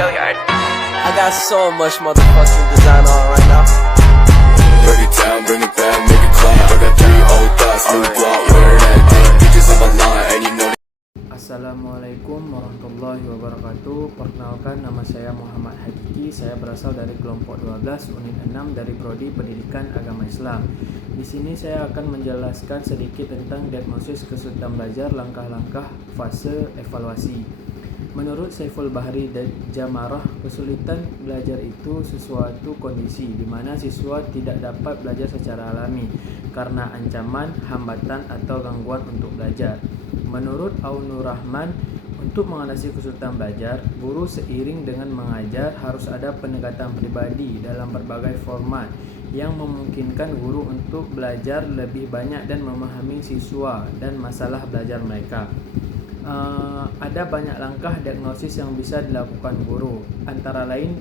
I got so much motherfucking design on right now. Break it down, bring it back, make it clap. I got 3 old thoughts, new block, where that thing. Bitches on my line, and you know. Assalamualaikum warahmatullahi wabarakatuh. Perkenalkan, nama saya Muhammad Hakiki. Saya berasal dari kelompok 12 unit 6 dari Prodi Pendidikan Agama Islam. Di sini saya akan menjelaskan sedikit tentang diagnosis kesulitan belajar, langkah-langkah fase evaluasi. Menurut Saiful Bahri Jamarah, kesulitan belajar itu suatu kondisi di mana siswa tidak dapat belajar secara alami karena ancaman, hambatan, atau gangguan untuk belajar. Menurut Aunur Rahman, untuk mengatasi kesulitan belajar, guru seiring dengan mengajar harus ada pendekatan pribadi dalam berbagai format yang memungkinkan guru untuk belajar lebih banyak dan memahami siswa dan masalah belajar mereka. Ada banyak langkah diagnosis yang bisa dilakukan guru, antara lain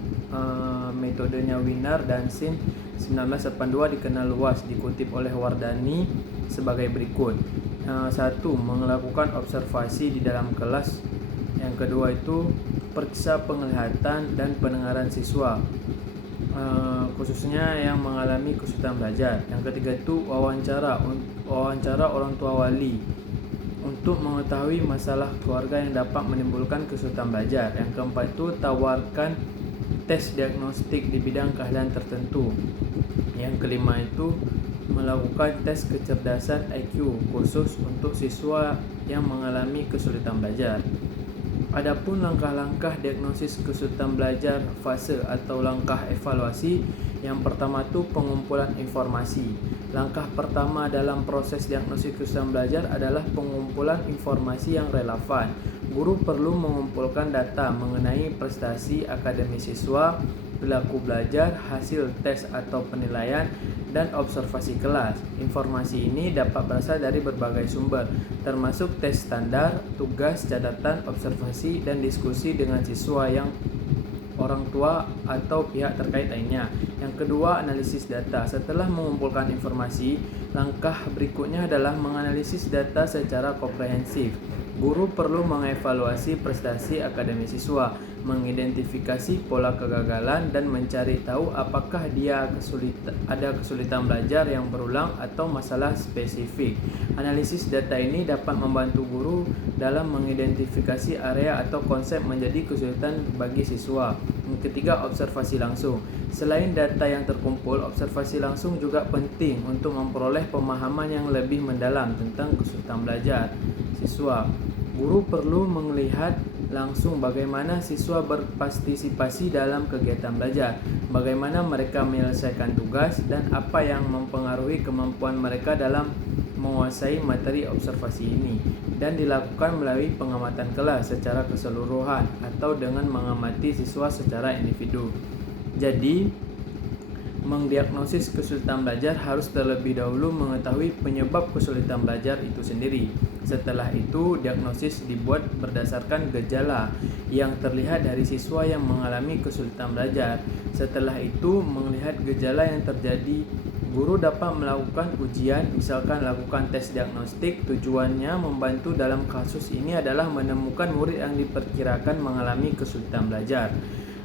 metodenya Wiener dan Sin 1982 dikenal luas, dikutip oleh Wardani sebagai berikut. 1. Melakukan observasi di dalam kelas. Yang kedua itu periksa penglihatan dan pendengaran siswa, khususnya yang mengalami kesulitan belajar. Yang ketiga itu wawancara orang tua wali untuk mengetahui masalah keluarga yang dapat menimbulkan kesulitan belajar. Yang keempat itu tawarkan tes diagnostik di bidang keahlian tertentu. Yang kelima itu melakukan tes kecerdasan IQ khusus untuk siswa yang mengalami kesulitan belajar. Adapun langkah-langkah diagnosis kesulitan belajar fase atau langkah evaluasi, yang pertama itu pengumpulan informasi. Langkah pertama dalam proses diagnosis kesulitan belajar adalah pengumpulan informasi yang relevan. Guru perlu mengumpulkan data mengenai prestasi akademis siswa, perilaku belajar, hasil tes atau penilaian, dan observasi kelas. Informasi ini dapat berasal dari berbagai sumber, termasuk tes standar, tugas, catatan, observasi, dan diskusi dengan siswa, yang orang tua, atau pihak terkait lainnya. Yang kedua, analisis data. Setelah mengumpulkan informasi, langkah berikutnya adalah menganalisis data secara komprehensif. Guru perlu mengevaluasi prestasi akademis siswa, mengidentifikasi pola kegagalan, dan mencari tahu apakah ada kesulitan belajar yang berulang atau masalah spesifik. Analisis data ini dapat membantu guru dalam mengidentifikasi area atau konsep menjadi kesulitan bagi siswa. Yang ketiga, observasi langsung. Selain data yang terkumpul, observasi langsung juga penting untuk memperoleh pemahaman yang lebih mendalam tentang kesulitan belajar siswa. Guru perlu melihat langsung bagaimana siswa berpartisipasi dalam kegiatan belajar, bagaimana mereka menyelesaikan tugas, dan apa yang mempengaruhi kemampuan mereka dalam menguasai materi observasi ini, dan dilakukan melalui pengamatan kelas secara keseluruhan atau dengan mengamati siswa secara individu. Jadi, mendiagnosis kesulitan belajar harus terlebih dahulu mengetahui penyebab kesulitan belajar itu sendiri. Setelah itu, diagnosis dibuat berdasarkan gejala yang terlihat dari siswa yang mengalami kesulitan belajar. Setelah itu, melihat gejala yang terjadi, guru dapat melakukan ujian, misalkan lakukan tes diagnostik. Tujuannya membantu dalam kasus ini adalah menemukan murid yang diperkirakan mengalami kesulitan belajar.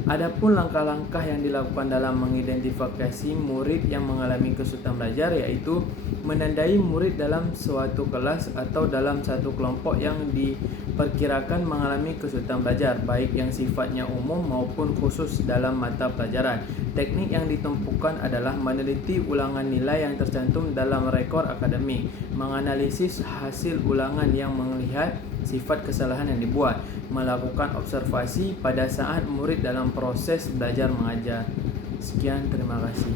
Adapun langkah-langkah yang dilakukan dalam mengidentifikasi murid yang mengalami kesulitan belajar, yaitu menandai murid dalam suatu kelas atau dalam satu kelompok yang diperkirakan mengalami kesulitan belajar, baik yang sifatnya umum maupun khusus dalam mata pelajaran. Teknik yang ditempuhkan adalah meneliti ulangan nilai yang tercantum dalam rekor akademik, menganalisis hasil ulangan yang melihat sifat kesalahan yang dibuat, melakukan observasi pada saat murid dalam proses belajar mengajar. Sekian, terima kasih.